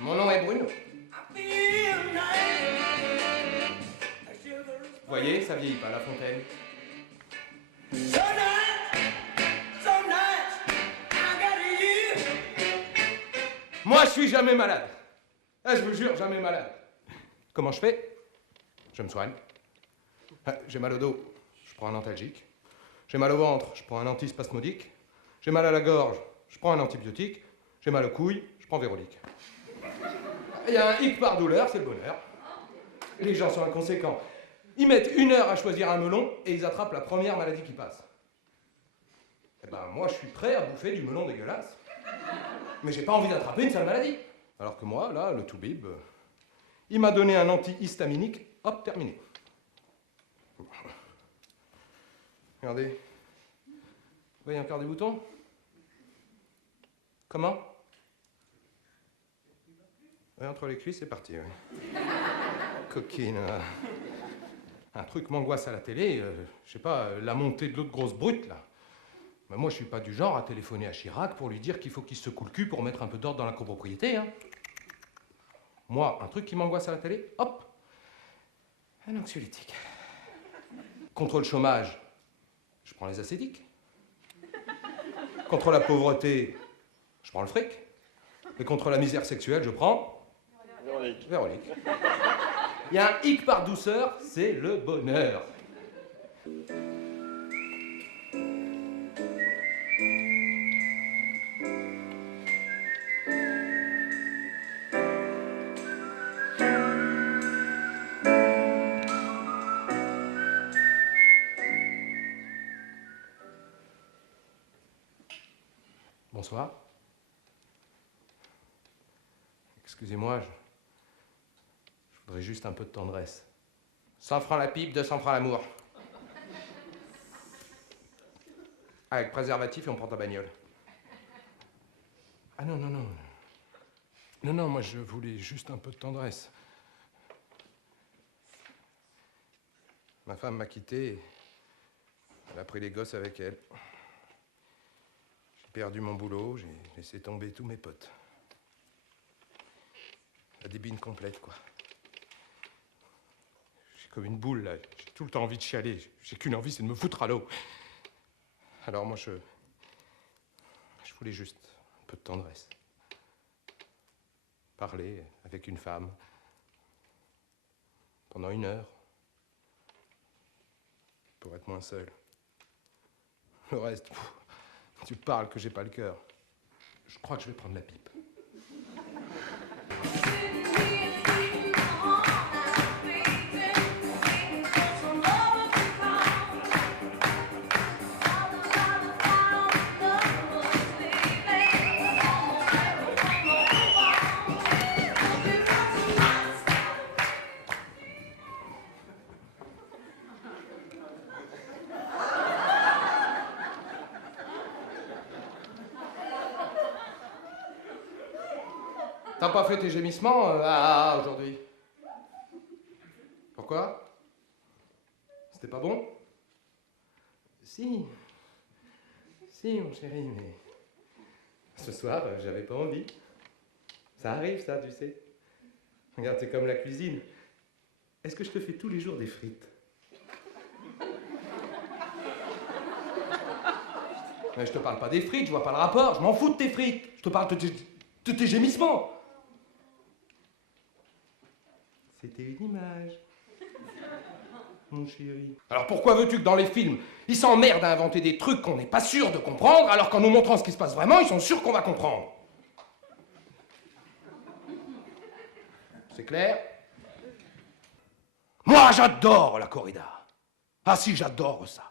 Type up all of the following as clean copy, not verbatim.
Mon nom est Bruno. Vous voyez, ça vieillit pas, La Fontaine. Moi, je suis jamais malade. Ah, je vous jure, jamais malade. Comment je fais? Je me soigne. Ah, j'ai mal au dos, je prends un antalgique. J'ai mal au ventre, je prends un antispasmodique. J'ai mal à la gorge, je prends un antibiotique. J'ai mal aux couilles, je prends Véronique. Il y a un hic par douleur, c'est le bonheur. Les gens sont inconséquents. Ils mettent 1 heure à choisir un melon et ils attrapent la première maladie qui passe. Eh ben, moi, je suis prêt à bouffer du melon dégueulasse. Mais j'ai pas envie d'attraper une seule maladie. Alors que moi, là, le toubib, il m'a donné un antihistaminique, hop, terminé. Regardez. Vous voyez encore des boutons? Comment? Oui, entre les cuisses, c'est parti, oui. Coquine. Un truc m'angoisse à la télé, je sais pas, la montée de l'autre grosse brute, là. Mais moi, je suis pas du genre à téléphoner à Chirac pour lui dire qu'il faut qu'il se secoue le cul pour mettre un peu d'ordre dans la copropriété, hein. Moi, un truc qui m'angoisse à la télé, hop, un anxiolytique. Contre le chômage, je prends les acédiques. Contre la pauvreté, je prends le fric. Et contre la misère sexuelle, je prends... Véronique. Véronique. Il y a un hic par douceur, c'est le bonheur. Bonsoir. Excusez-moi, je voudrais juste un peu de tendresse. 100 francs la pipe, 200 francs l'amour. Avec préservatif et on prend ta bagnole. Ah non, non, non. Non, non, moi je voulais juste un peu de tendresse. Ma femme m'a quitté. Elle a pris les gosses avec elle. J'ai perdu mon boulot, j'ai laissé tomber tous mes potes. La débine complète, quoi. J'ai comme une boule, là. J'ai tout le temps envie de chialer. J'ai qu'une envie, c'est de me foutre à l'eau. Alors moi, je voulais juste un peu de tendresse. Parler avec une femme. Pendant 1 heure. Pour être moins seul. Le reste, tu parles que j'ai pas le cœur. Je crois que je vais prendre la pipe. T'as pas fait tes gémissements aujourd'hui? Pourquoi? C'était pas bon? Si. Si, mon chéri, mais... Ce soir, j'avais pas envie. Ça arrive, ça, tu sais. Regarde, c'est comme la cuisine. Est-ce que je te fais tous les jours des frites? Mais je te parle pas des frites, je vois pas le rapport. Je m'en fous de tes frites. Je te parle de tes gémissements. C'était une image. Mon chéri. Alors pourquoi veux-tu que dans les films, ils s'emmerdent à inventer des trucs qu'on n'est pas sûr de comprendre, alors qu'en nous montrant ce qui se passe vraiment, ils sont sûrs qu'on va comprendre? C'est clair? Moi, j'adore la corrida. Ah si, j'adore ça.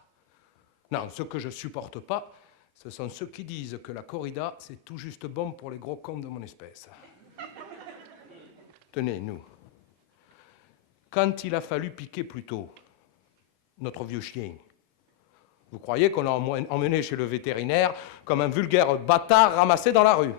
Non, ce que je supporte pas, ce sont ceux qui disent que la corrida, c'est tout juste bon pour les gros cons de mon espèce. Tenez, nous. Quand il a fallu piquer plus tôt, notre vieux chien, vous croyez qu'on l'a emmené chez le vétérinaire comme un vulgaire bâtard ramassé dans la rue?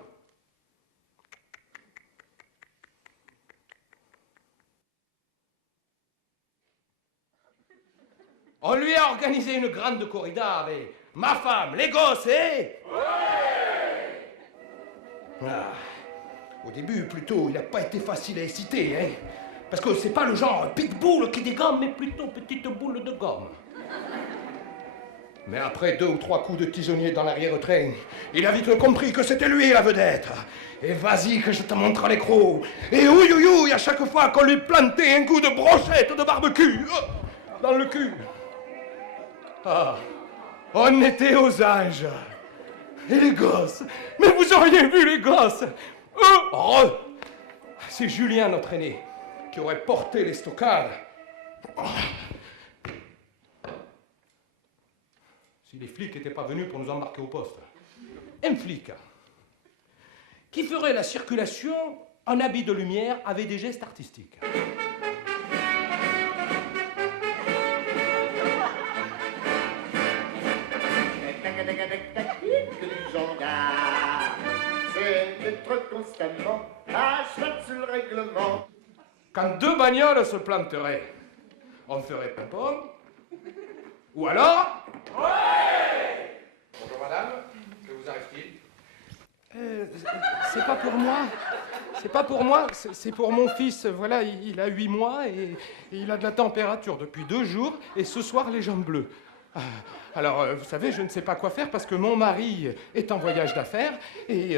On lui a organisé une grande corrida avec ma femme, les gosses et... Ouais. Ah. Au début, plutôt, il n'a pas été facile à exciter, hein. Parce que c'est pas le genre pitbull qui dégomme, mais plutôt petite boule de gomme. Mais après 2 ou 3 coups de tisonnier dans l'arrière-train, il a vite compris que c'était lui la vedette. Et vas-y que je te montre l'écrou. Et ouïouïouï à chaque fois qu'on lui plantait un coup de brochette de barbecue dans le cul. Ah, on était aux anges. Et les gosses, mais vous auriez vu les gosses. C'est Julien, notre aîné, qui aurait porté les stockades. Si les flics n'étaient pas venus pour nous embarquer au poste. Un flic qui ferait la circulation en habit de lumière avec des gestes artistiques. C'est d'être constamment à cheval sur le règlement. Quand 2 bagnoles se planteraient, on ferait ping-pong. Ou alors... Ouais! Bonjour madame, que vous arrive-t-il? C'est pas pour moi. C'est pas pour moi, c'est pour mon fils. Voilà, il a 8 mois et il a de la température depuis 2 jours et ce soir les jambes bleues. Alors, vous savez, je ne sais pas quoi faire parce que mon mari est en voyage d'affaires et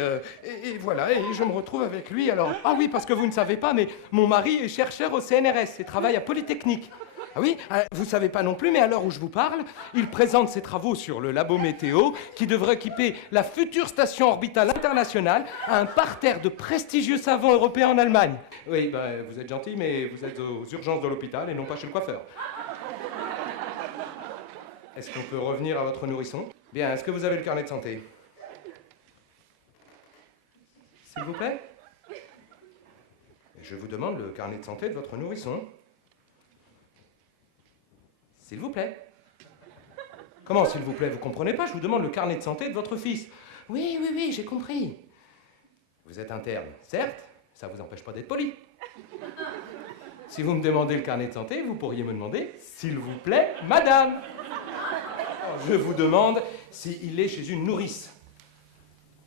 voilà, et je me retrouve avec lui. Alors, ah oui, parce que vous ne savez pas, mais mon mari est chercheur au CNRS et travaille à Polytechnique. Ah oui, vous savez pas non plus, mais à l'heure où je vous parle, il présente ses travaux sur le labo météo qui devrait équiper la future station orbitale internationale à un parterre de prestigieux savants européens en Allemagne. Oui, ben, vous êtes gentil, mais vous êtes aux urgences de l'hôpital et non pas chez le coiffeur. Est-ce qu'on peut revenir à votre nourrisson? Bien, est-ce que vous avez le carnet de santé? S'il vous plaît? Je vous demande le carnet de santé de votre nourrisson. S'il vous plaît. Comment, s'il vous plaît? Vous comprenez pas? Je vous demande le carnet de santé de votre fils. Oui, oui, oui, j'ai compris. Vous êtes interne, certes, ça vous empêche pas d'être poli. Si vous me demandez le carnet de santé, vous pourriez me demander, s'il vous plaît, madame. Je vous demande s'il est chez une nourrice.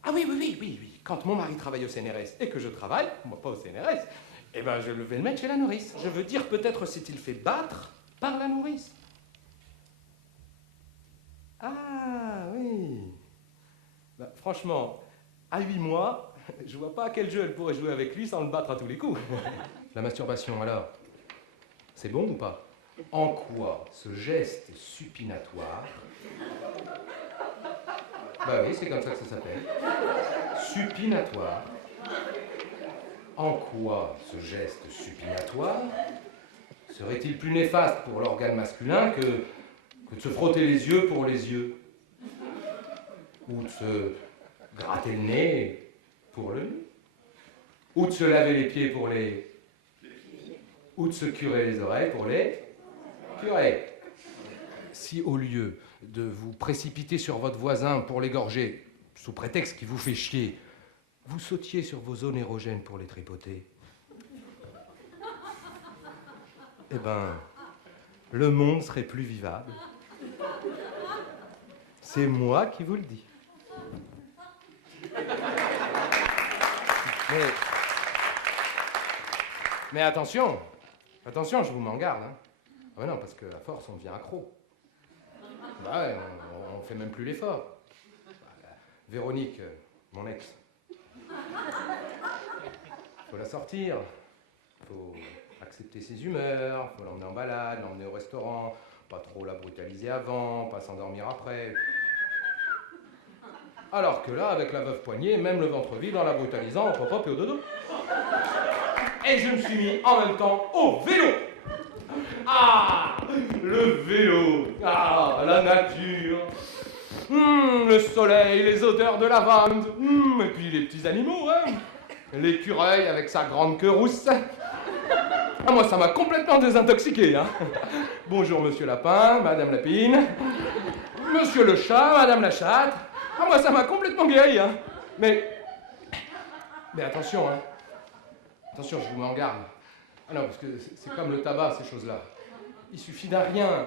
Ah oui, oui, oui, oui, oui. Quand mon mari travaille au CNRS et que je travaille, moi pas au CNRS, eh ben je vais le mettre chez la nourrice. Je veux dire, peut-être s'est-il fait battre par la nourrice. Ah oui. Ben, franchement, à 8 mois, je vois pas à quel jeu elle pourrait jouer avec lui sans le battre à tous les coups. La masturbation, alors, c'est bon ou pas? En quoi ce geste supinatoire... Bah oui, c'est comme ça que ça s'appelle. Supinatoire. En quoi ce geste supinatoire serait-il plus néfaste pour l'organe masculin que de se frotter les yeux pour les yeux? Ou de se gratter le nez pour le nez? Ou de se laver les pieds pour les... Ou de se curer les oreilles pour les... curés. Si au lieu de vous précipiter sur votre voisin pour l'égorger, sous prétexte qu'il vous fait chier, vous sautiez sur vos zones érogènes pour les tripoter, eh ben, le monde serait plus vivable. C'est moi qui vous le dis. Mais attention, attention, je vous m'en garde. Hein. Ah ben non, parce qu'à force, on devient accro. Bah ouais, on fait même plus l'effort. Véronique, mon ex. Faut la sortir. Faut accepter ses humeurs. Faut l'emmener en balade, l'emmener au restaurant. Pas trop la brutaliser avant, pas s'endormir après. Alors que là, avec la veuve poignée, même le ventre vide en la brutalisant, au pop et au dodo. Et je me suis mis en même temps au vélo. Ah, le vélo, ah, la nature, le soleil, les odeurs de lavande, et puis les petits animaux, hein. L'écureuil avec sa grande queue rousse. Ah, moi, ça m'a complètement désintoxiqué, hein. Bonjour, monsieur Lapin, madame Lapine, monsieur le chat, madame la chatte. Ah, moi, ça m'a complètement guéri, hein. Mais attention, hein. Attention, je vous mets en garde. Ah non, parce que c'est comme le tabac, ces choses-là. Il suffit d'un rien,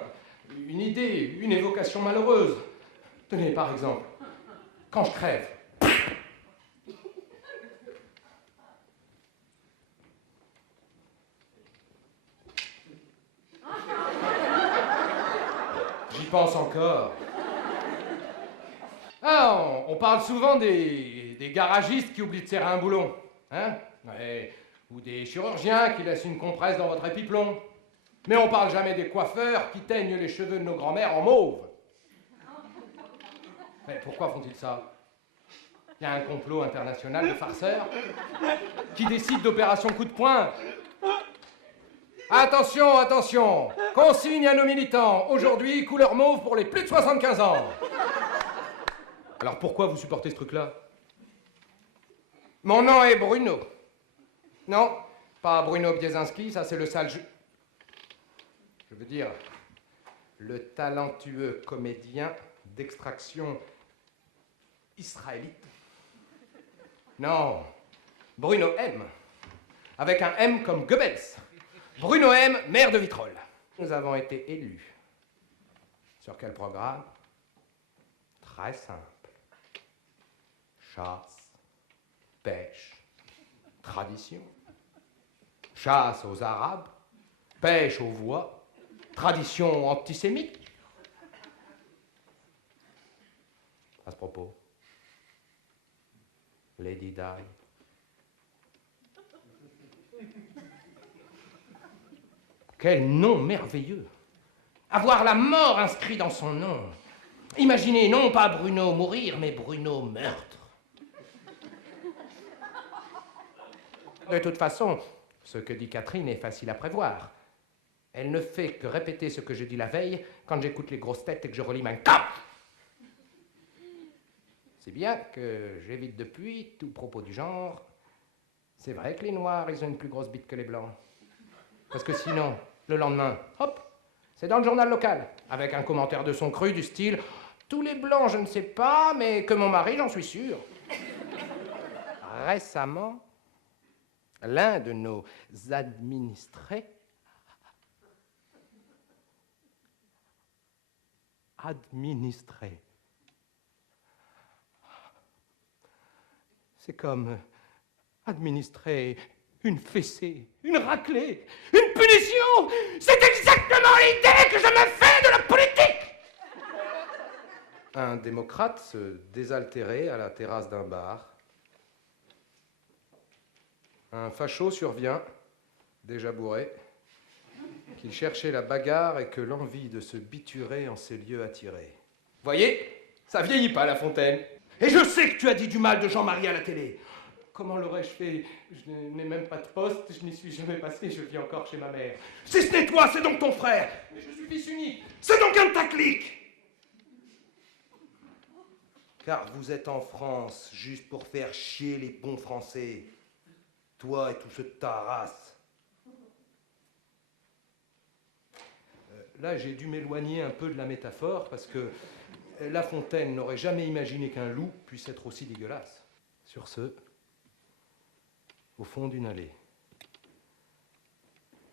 une idée, une évocation malheureuse. Tenez, par exemple, quand je crève. pense encore. Ah, on parle souvent des garagistes qui oublient de serrer un boulon, hein? Ouais, ou des chirurgiens qui laissent une compresse dans votre épiplomb. Mais on parle jamais des coiffeurs qui teignent les cheveux de nos grands-mères en mauve. Mais pourquoi font-ils ça? Il y a un complot international de farceurs qui décide d'opération coup de poing. Attention, attention! Consigne à nos militants. Aujourd'hui, couleur mauve pour les plus de 75 ans. Alors pourquoi vous supportez ce truc-là? Mon nom est Bruno. Non, pas Bruno Biesinski, ça c'est le sale Je veux dire, le talentueux comédien d'extraction israélite. Non, Bruno M. Avec un M comme Goebbels. Bruno M, maire de Vitrolles. Nous avons été élus. Sur quel programme? Très simple. Chasse, pêche, tradition. Chasse aux Arabes, pêche aux voix, tradition antisémite. À ce propos, Lady Di. Quel nom merveilleux! Avoir la mort inscrit dans son nom. Imaginez non pas Bruno mourir, mais Bruno meurtre. De toute façon, ce que dit Catherine est facile à prévoir. Elle ne fait que répéter ce que je dis la veille quand j'écoute les grosses têtes et que je relis Mein Kampf. C'est bien que j'évite depuis tout propos du genre. C'est vrai que les Noirs, ils ont une plus grosse bite que les Blancs. Parce que sinon, le lendemain, hop, c'est dans le journal local, avec un commentaire de son cru du style « Tous les Blancs, je ne sais pas, mais que mon mari, j'en suis sûr. » Récemment, l'un de nos administrés c'est comme administrer une fessée, une raclée, une punition. C'est exactement l'idée que je me fais de la politique. Un démocrate se désaltérait à la terrasse d'un bar. Un facho survient, déjà bourré, qu'il cherchait la bagarre et que l'envie de se biturer en ces lieux attirait. Voyez, ça vieillit pas, La Fontaine. Et je sais que tu as dit du mal de Jean-Marie à la télé. Comment l'aurais-je fait? Je n'ai même pas de poste, je n'y suis jamais passé, je vis encore chez ma mère. Si ce n'est toi, c'est donc ton frère. Mais je suis fils unique. C'est donc un de ta clique. Car vous êtes en France juste pour faire chier les bons Français. Toi et tous ceux de ta race. Là, j'ai dû m'éloigner un peu de la métaphore parce que La Fontaine n'aurait jamais imaginé qu'un loup puisse être aussi dégueulasse. Sur ce, au fond d'une allée,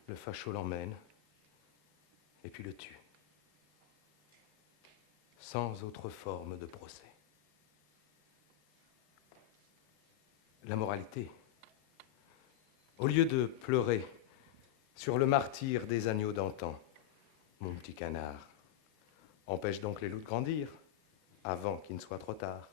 le facho l'emmène et puis le tue. Sans autre forme de procès. La moralité, au lieu de pleurer sur le martyre des agneaux d'antan, mon petit canard, empêche donc les loups de grandir avant qu'il ne soit trop tard.